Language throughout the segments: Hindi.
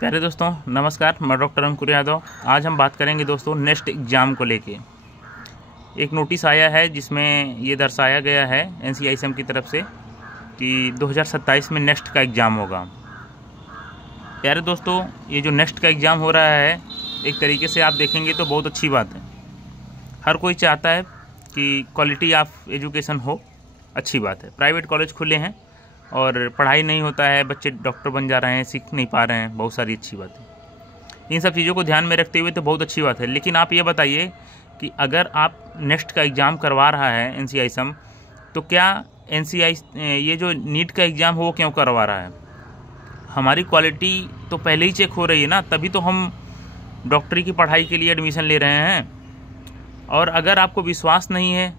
प्यारे दोस्तों नमस्कार, मैं डॉक्टर अंकुर यादव। आज हम बात करेंगे दोस्तों नेक्स्ट एग्ज़ाम को लेके। एक नोटिस आया है जिसमें ये दर्शाया गया है NCISM की तरफ से कि 2027 में नेक्स्ट का एग्ज़ाम होगा। प्यारे दोस्तों, ये जो नेक्स्ट का एग्ज़ाम हो रहा है, एक तरीके से आप देखेंगे तो बहुत अच्छी बात है। हर कोई चाहता है कि क्वालिटी ऑफ एजुकेशन हो, अच्छी बात है। प्राइवेट कॉलेज खुले हैं और पढ़ाई नहीं होता है, बच्चे डॉक्टर बन जा रहे हैं, सीख नहीं पा रहे हैं, बहुत सारी अच्छी बात है। इन सब चीज़ों को ध्यान में रखते हुए तो बहुत अच्छी बात है। लेकिन आप ये बताइए कि अगर आप नेक्स्ट का एग्ज़ाम करवा रहा है NCISM, तो क्या ये जो नीट का एग्ज़ाम हो वो क्यों करवा रहा है? हमारी क्वालिटी तो पहले ही चेक हो रही है ना, तभी तो हम डॉक्टरी की पढ़ाई के लिए एडमिशन ले रहे हैं। और अगर आपको विश्वास नहीं है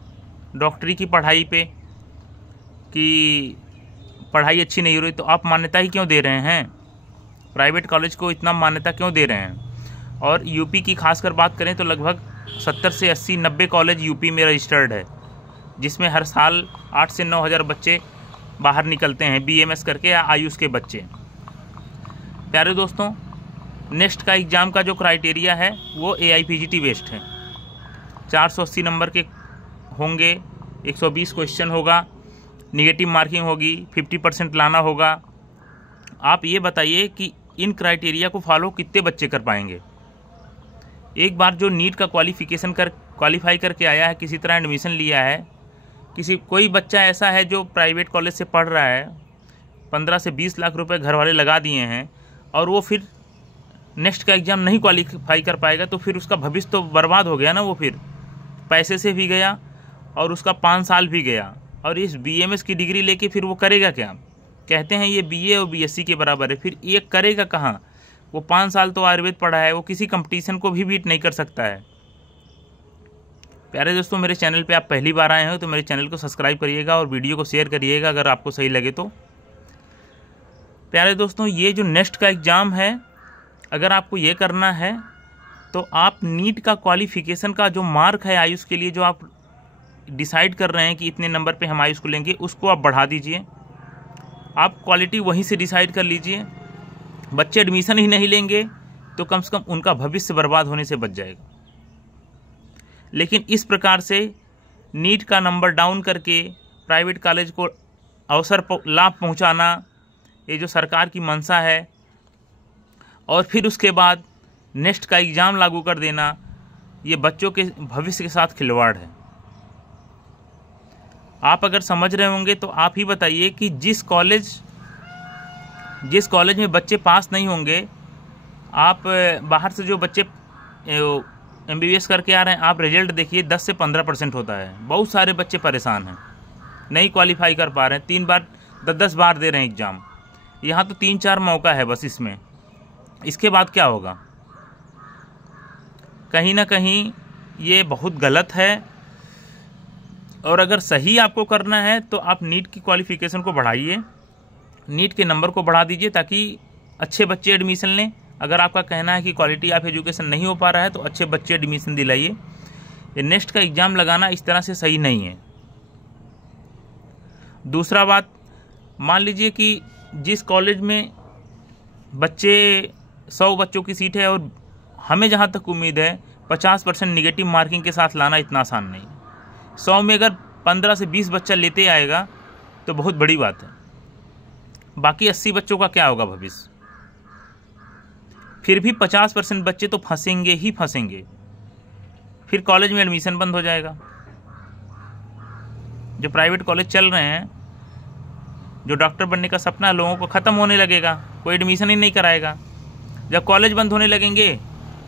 डॉक्टरी की पढ़ाई पे कि पढ़ाई अच्छी नहीं हो रही, तो आप मान्यता ही क्यों दे रहे हैं? प्राइवेट कॉलेज को इतना मान्यता क्यों दे रहे हैं? और यूपी की खासकर बात करें तो लगभग 70 से 80-90 कॉलेज यूपी में रजिस्टर्ड है, जिसमें हर साल 8 से 9 हज़ार बच्चे बाहर निकलते हैं BMS करके या आयुष के बच्चे। प्यारे दोस्तों, नेक्स्ट का एग्ज़ाम का जो क्राइटेरिया है वो AIPGT बेस्ड है। 480 नंबर के होंगे, 120 क्वेश्चन होगा, निगेटिव मार्किंग होगी, 50% लाना होगा। आप ये बताइए कि इन क्राइटेरिया को फॉलो कितने बच्चे कर पाएंगे? एक बार जो नीट का क्वालिफाई करके आया है, किसी तरह एडमिशन लिया है, कोई बच्चा ऐसा है जो प्राइवेट कॉलेज से पढ़ रहा है, 15 से 20 लाख रुपए घर वाले लगा दिए हैं, और वो फिर नेक्स्ट का एग्ज़ाम नहीं क्वालिफाई कर पाएगा, तो फिर उसका भविष्य तो बर्बाद हो गया ना। वो फिर पैसे से भी गया और उसका 5 साल भी गया। और इस BMS की डिग्री लेके फिर वो करेगा क्या? कहते हैं ये BA और BSc के बराबर है, फिर ये करेगा कहाँ? वो 5 साल तो आयुर्वेद पढ़ा है, वो किसी कंपटीशन को भी बीट नहीं कर सकता है। प्यारे दोस्तों, मेरे चैनल पे आप पहली बार आए हो तो मेरे चैनल को सब्सक्राइब करिएगा और वीडियो को शेयर करिएगा अगर आपको सही लगे तो। प्यारे दोस्तों, ये जो नेक्स्ट का एग्ज़ाम है, अगर आपको ये करना है तो आप नीट का क्वालिफिकेशन का जो मार्क है आयुष के लिए, जो आप डिसाइड कर रहे हैं कि इतने नंबर पे हम आयुष को लेंगे, उसको आप बढ़ा दीजिए। आप क्वालिटी वहीं से डिसाइड कर लीजिए। बच्चे एडमिशन ही नहीं लेंगे तो कम से कम उनका भविष्य बर्बाद होने से बच जाएगा। लेकिन इस प्रकार से नीट का नंबर डाउन करके प्राइवेट कॉलेज को लाभ पहुंचाना, ये जो सरकार की मंशा है, और फिर उसके बाद नेक्स्ट का एग्ज़ाम लागू कर देना, ये बच्चों के भविष्य के साथ खिलवाड़ है। आप अगर समझ रहे होंगे तो आप ही बताइए कि जिस कॉलेज में बच्चे पास नहीं होंगे, आप बाहर से जो बच्चे MBBS करके आ रहे हैं, आप रिजल्ट देखिए, 10 से 15% होता है। बहुत सारे बच्चे परेशान हैं, नहीं क्वालिफाई कर पा रहे हैं, 3 बार 10 बार दे रहे हैं एग्ज़ाम। यहाँ तो 3-4 मौका है बस इसमें। इसके बाद क्या होगा? कहीं ना कहीं ये बहुत गलत है। और अगर सही आपको करना है तो आप नीट की क्वालिफिकेशन को बढ़ाइए, नीट के नंबर को बढ़ा दीजिए, ताकि अच्छे बच्चे एडमिशन लें। अगर आपका कहना है कि क्वालिटी ऑफ एजुकेशन नहीं हो पा रहा है तो अच्छे बच्चे एडमिशन दिलाइए। ये नेक्स्ट का एग्ज़ाम लगाना इस तरह से सही नहीं है। दूसरा बात, मान लीजिए कि जिस कॉलेज में 100 बच्चों की सीट है और हमें जहाँ तक उम्मीद है 50% निगेटिव मार्किंग के साथ लाना इतना आसान नहीं। 100 में अगर 15 से 20 बच्चा लेते आएगा तो बहुत बड़ी बात है। बाकी 80 बच्चों का क्या होगा भविष्य? फिर भी 50% बच्चे तो फंसेंगे ही फंसेंगे, फिर कॉलेज में एडमिशन बंद हो जाएगा। जो प्राइवेट कॉलेज चल रहे हैं, जो डॉक्टर बनने का सपना लोगों को ख़त्म होने लगेगा, कोई एडमिशन ही नहीं कराएगा। जब कॉलेज बंद होने लगेंगे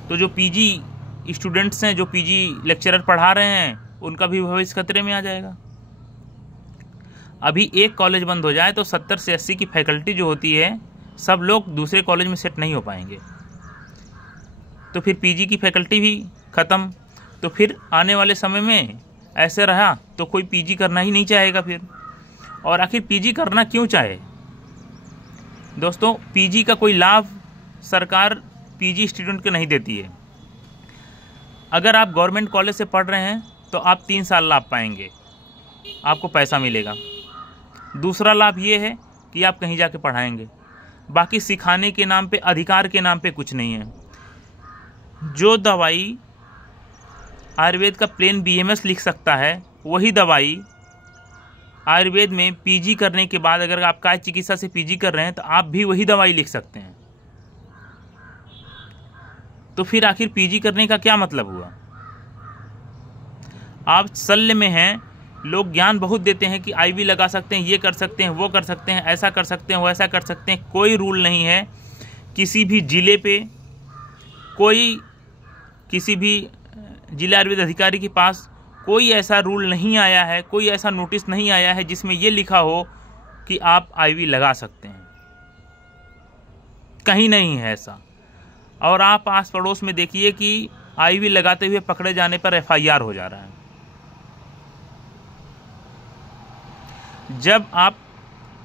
तो जो PG स्टूडेंट्स हैं, जो PG लेक्चरर पढ़ा रहे हैं, उनका भी भविष्य खतरे में आ जाएगा। अभी एक कॉलेज बंद हो जाए तो 70 से 80 की फैकल्टी जो होती है, सब लोग दूसरे कॉलेज में सेट नहीं हो पाएंगे, तो फिर PG की फैकल्टी भी ख़त्म। तो फिर आने वाले समय में ऐसे रहा तो कोई PG करना ही नहीं चाहेगा फिर। और आखिर PG करना क्यों चाहे? दोस्तों, PG का कोई लाभ सरकार PG स्टूडेंट को नहीं देती है। अगर आप गवर्नमेंट कॉलेज से पढ़ रहे हैं तो आप 3 साल लाभ पाएंगे, आपको पैसा मिलेगा। दूसरा लाभ ये है कि आप कहीं जाके पढ़ाएंगे। बाकी सिखाने के नाम पे, अधिकार के नाम पे कुछ नहीं है। जो दवाई आयुर्वेद का प्लेन BMS लिख सकता है, वही दवाई आयुर्वेद में PG करने के बाद, अगर आप काय चिकित्सा से PG कर रहे हैं, तो आप भी वही दवाई लिख सकते हैं। तो फिर आखिर PG करने का क्या मतलब हुआ? आप शल्य में हैं, लोग ज्ञान बहुत देते हैं कि IV लगा सकते हैं, ये कर सकते हैं, वो कर सकते हैं, ऐसा कर सकते हैं, वैसा कर सकते हैं। कोई रूल नहीं है किसी भी जिले पे, किसी भी जिला आयुर्वेद अधिकारी के पास कोई ऐसा रूल नहीं आया है, कोई ऐसा नोटिस नहीं आया है जिसमें ये लिखा हो कि आप IV लगा सकते हैं। कहीं नहीं है ऐसा। और आप आस पड़ोस में देखिए कि IV लगाते हुए पकड़े जाने पर FIR हो जा रहा है। जब आप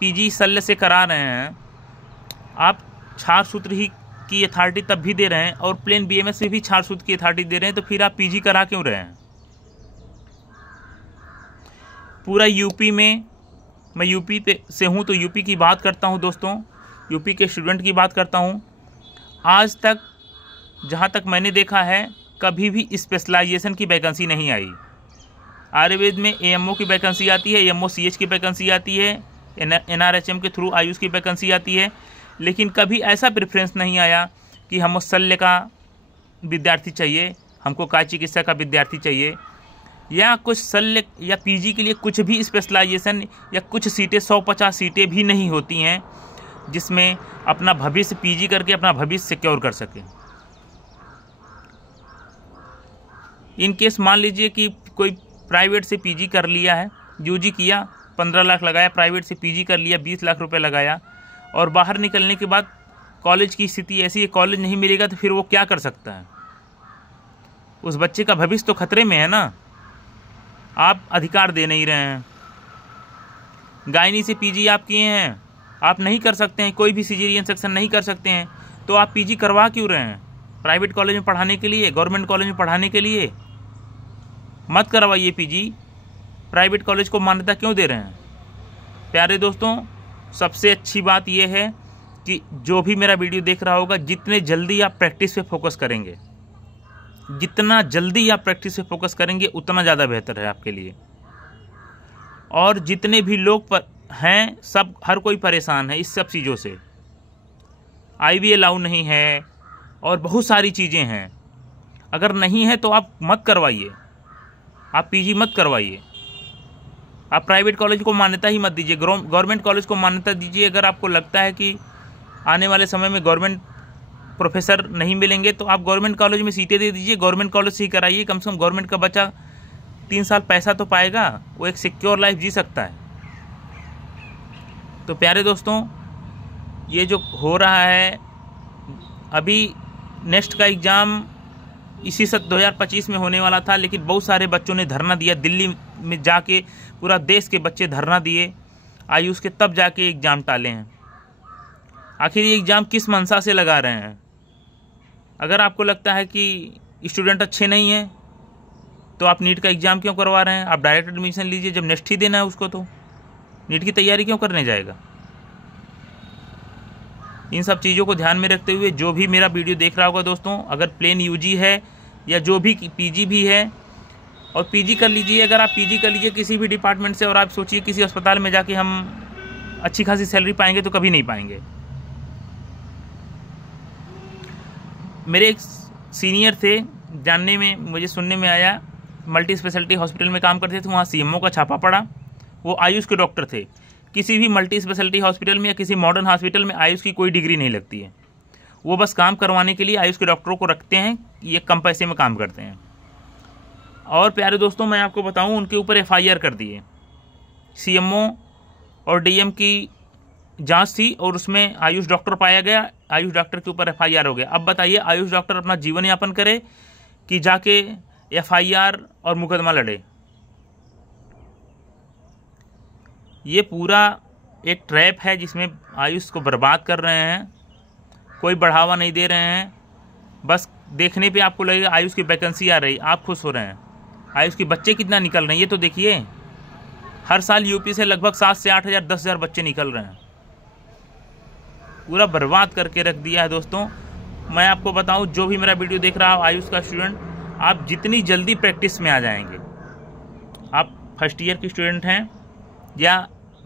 PG शल्य से करा रहे हैं, आप क्षार सूत्र ही की अथॉरिटी तब भी दे रहे हैं और प्लेन BMS से भी क्षार सूत्र की अथॉरिटी दे रहे हैं, तो फिर आप PG करा क्यों रहे हैं? पूरा यूपी में, मैं यूपी पे से हूँ तो यूपी की बात करता हूँ दोस्तों, यूपी के स्टूडेंट की बात करता हूँ। आज तक जहाँ तक मैंने देखा है, कभी भी स्पेशलाइजेशन की वैकेंसी नहीं आई। आयुर्वेद में AMO की वैकेंसी आती है, AMO CH की वैकेंसी आती है, NRHM के थ्रू आयुष की वैकेंसी आती है, लेकिन कभी ऐसा प्रेफरेंस नहीं आया कि हमको शल्य का विद्यार्थी चाहिए, हमको काय चिकित्सा का विद्यार्थी चाहिए, या कुछ शल्य या PG के लिए कुछ भी स्पेशलाइजेशन या कुछ सीटें, 150 सीटें भी नहीं होती हैं जिसमें अपना भविष्य PG करके अपना भविष्य सिक्योर कर सके। इन केस मान लीजिए कि कोई प्राइवेट से PG कर लिया है, UG किया, 15 लाख लगाया, प्राइवेट से PG कर लिया, 20 लाख रुपए लगाया, और बाहर निकलने के बाद कॉलेज की स्थिति ऐसी है, कॉलेज नहीं मिलेगा तो फिर वो क्या कर सकता है? उस बच्चे का भविष्य तो खतरे में है ना। आप अधिकार दे नहीं रहे हैं। गायनी से PG आप किए हैं, आप नहीं कर सकते हैं, कोई भी सिजेरियन सेक्शन नहीं कर सकते हैं, तो आप PG करवा क्यों रहे हैं? प्राइवेट कॉलेज में पढ़ाने के लिए, गवर्नमेंट कॉलेज में पढ़ाने के लिए? मत करवाइए PG। प्राइवेट कॉलेज को मान्यता क्यों दे रहे हैं? प्यारे दोस्तों, सबसे अच्छी बात यह है कि जो भी मेरा वीडियो देख रहा होगा, जितने जल्दी आप प्रैक्टिस पे फोकस करेंगे, जितना जल्दी आप प्रैक्टिस पे फोकस करेंगे उतना ज़्यादा बेहतर है आपके लिए। और जितने भी लोग हैं, सब हर कोई परेशान है इस सब चीज़ों से। IV अलाउ नहीं है और बहुत सारी चीज़ें हैं। अगर नहीं है तो आप मत करवाइए, आप PG मत करवाइए। आप प्राइवेट कॉलेज को मान्यता ही मत दीजिए, गवर्नमेंट कॉलेज को मान्यता दीजिए। अगर आपको लगता है कि आने वाले समय में गवर्नमेंट प्रोफेसर नहीं मिलेंगे तो आप गवर्नमेंट कॉलेज में सीटें दे दीजिए, गवर्नमेंट कॉलेज से ही कराइए। कम से कम गवर्नमेंट का बच्चा 3 साल पैसा तो पाएगा, वो एक सिक्योर लाइफ जी सकता है। तो प्यारे दोस्तों, ये जो हो रहा है अभी, नेक्स्ट का एग्ज़ाम इसी 2025 में होने वाला था, लेकिन बहुत सारे बच्चों ने धरना दिया। दिल्ली में जाके पूरा देश के बच्चे धरना दिए आयुष के, तब जाके एग्ज़ाम टाले हैं। आखिर ये एग्ज़ाम किस मंशा से लगा रहे हैं? अगर आपको लगता है कि स्टूडेंट अच्छे नहीं हैं तो आप नीट का एग्ज़ाम क्यों करवा रहे हैं? आप डायरेक्ट एडमिशन लीजिए, जब नेक्स्ट ही देना है उसको, तो नीट की तैयारी क्यों करने जाएगा? इन सब चीज़ों को ध्यान में रखते हुए जो भी मेरा वीडियो देख रहा होगा दोस्तों, अगर प्लेन UG है या जो भी PG भी है, और PG कर लीजिए। अगर आप PG कर लीजिए किसी भी डिपार्टमेंट से, और आप सोचिए किसी अस्पताल में जाके हम अच्छी खासी सैलरी पाएंगे, तो कभी नहीं पाएंगे। मेरे एक सीनियर थे, जानने में मुझे सुनने में आया, मल्टी स्पेशलिटी हॉस्पिटल में काम करते थे, वहाँ CMO का छापा पड़ा। वो आयुष के डॉक्टर थे। किसी भी मल्टी स्पेशलिटी हॉस्पिटल में या किसी मॉडर्न हॉस्पिटल में आयुष की कोई डिग्री नहीं लगती है। वो बस काम करवाने के लिए आयुष के डॉक्टरों को रखते हैं, ये कम पैसे में काम करते हैं। और प्यारे दोस्तों, मैं आपको बताऊं, उनके ऊपर FIR कर दिए। CMO और DM की जांच थी और उसमें आयुष डॉक्टर पाया गया, आयुष डॉक्टर के ऊपर FIR हो गया। अब बताइए, आयुष डॉक्टर अपना जीवन यापन करे कि जाके FIR और मुकदमा लड़े? ये पूरा एक ट्रैप है जिसमें आयुष को बर्बाद कर रहे हैं, कोई बढ़ावा नहीं दे रहे हैं। बस देखने पे आपको लगेगा आयुष की वैकेंसी आ रही, आप खुश हो रहे हैं। आयुष के बच्चे कितना निकल रहे हैं ये तो देखिए। हर साल यूपी से लगभग 7 से 8 हज़ार 10 हज़ार बच्चे निकल रहे हैं। पूरा बर्बाद करके रख दिया है दोस्तों। मैं आपको बताऊं, जो भी मेरा वीडियो देख रहा है आयुष का स्टूडेंट, आप जितनी जल्दी प्रैक्टिस में आ जाएंगे, आप फर्स्ट ईयर के स्टूडेंट हैं या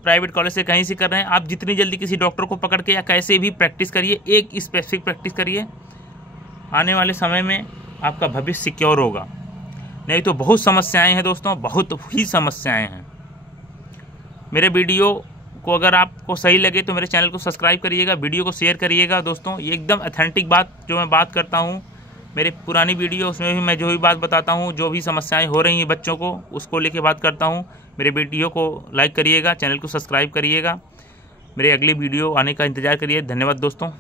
प्राइवेट कॉलेज से कहीं से कर रहे हैं, आप जितनी जल्दी किसी डॉक्टर को पकड़ के या कैसे भी प्रैक्टिस करिए, एक स्पेसिफिक प्रैक्टिस करिए, आने वाले समय में आपका भविष्य सिक्योर होगा। नहीं तो बहुत समस्याएं हैं दोस्तों, बहुत ही समस्याएं हैं। मेरे वीडियो को अगर आपको सही लगे तो मेरे चैनल को सब्सक्राइब करिएगा, वीडियो को शेयर करिएगा दोस्तों। ये एकदम ऑथेंटिक बात जो मैं बात करता हूँ, मेरे पुरानी वीडियो उसमें भी मैं जो भी बात बताता हूँ, जो भी समस्याएं हो रही हैं बच्चों को, उसको लेके बात करता हूँ। मेरे वीडियो को लाइक करिएगा, चैनल को सब्सक्राइब करिएगा, मेरे अगली वीडियो आने का इंतज़ार करिए। धन्यवाद दोस्तों।